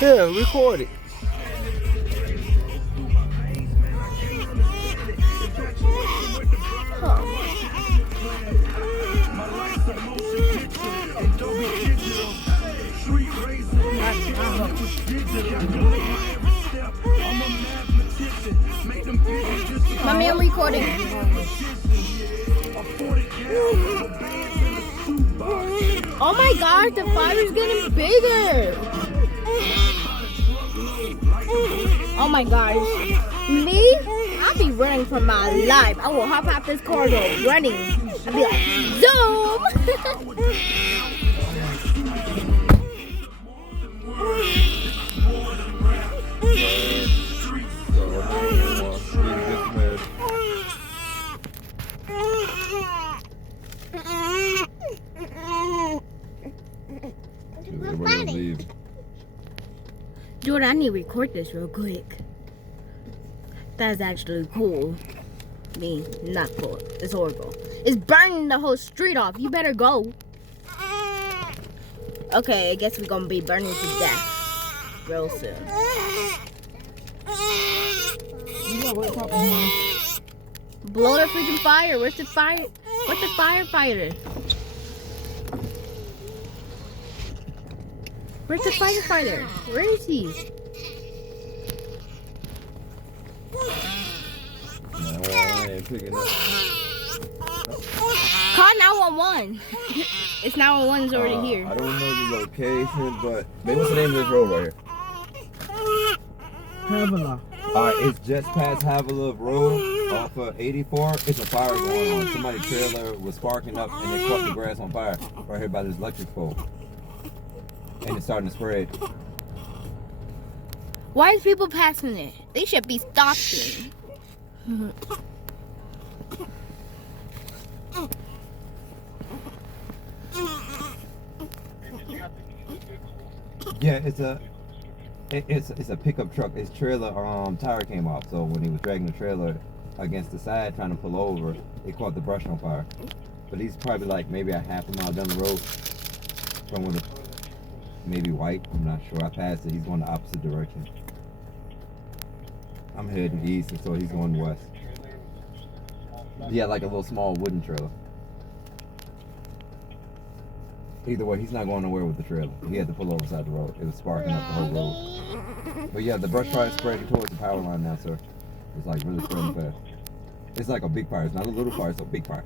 Yeah, record it. Mommy, I'm recording. Oh my gosh, the fire's getting bigger. Oh my gosh. Me? I'll be running for my life. I will hop out this car go running. I'll be like, zoom! Jordan, I need to record this real quick. That's actually cool. Me, not cool. It's horrible. It's burning the whole street off. You better go. Okay, I guess we're gonna be burning to death real soon. Blow the freaking fire. Where's the fire? Where's the firefighter? Where's the firefighter? Where is he? Call 911. It's 911's already here. I don't know the location, but maybe what's the name of this road right here? Havilah. Alright, it's just past Havilah Road off of 84. It's a fire going on. Somebody's trailer was sparking up and they caught the grass on fire right here by this electric pole. And it's starting to spread. Why is people passing it? They should be stopping. Yeah, it's a pickup truck. His trailer tire came off, so when he was dragging the trailer against the side trying to pull over, it caught the brush on fire. But he's probably like maybe a half a mile down the road from where the maybe white, I'm not sure. I passed it. He's going the opposite direction. I'm heading east, and so he's going west. Yeah, like a little small wooden trailer. Either way, he's not going nowhere with the trailer. He had to pull over side the road. It was sparking up the whole road. But yeah, the brush fire is spreading towards the power line now, sir. It's like really spreading fast. It's like a big fire. It's not a little fire, it's a big fire.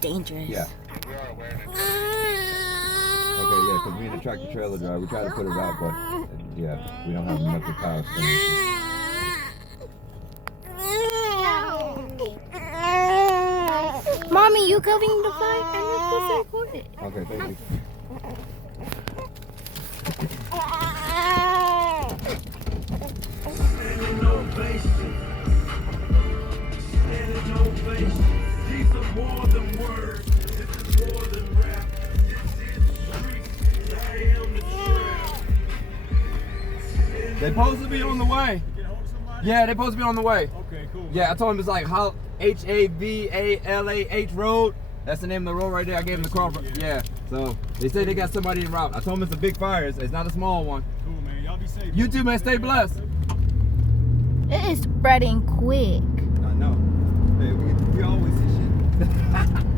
Dangerous. Yeah. Okay, yeah, because me and the tractor trailer driver, we tried to put it out, but yeah, we don't have enough power. Mommy, you covering the fire? I'm not supposed to record it. Okay, thank you. They're supposed to be on the way. Yeah, they're supposed to be on the way. Okay, cool. Yeah, I told him it's like Havalah Road. That's the name of the road right there. I gave him the car. Yeah. So they say they got somebody en route. I told him it's a big fire. It's not a small one. Cool, man. Y'all be safe. You too, man. Stay blessed. It is spreading quick. I know. Hey, we always see shit.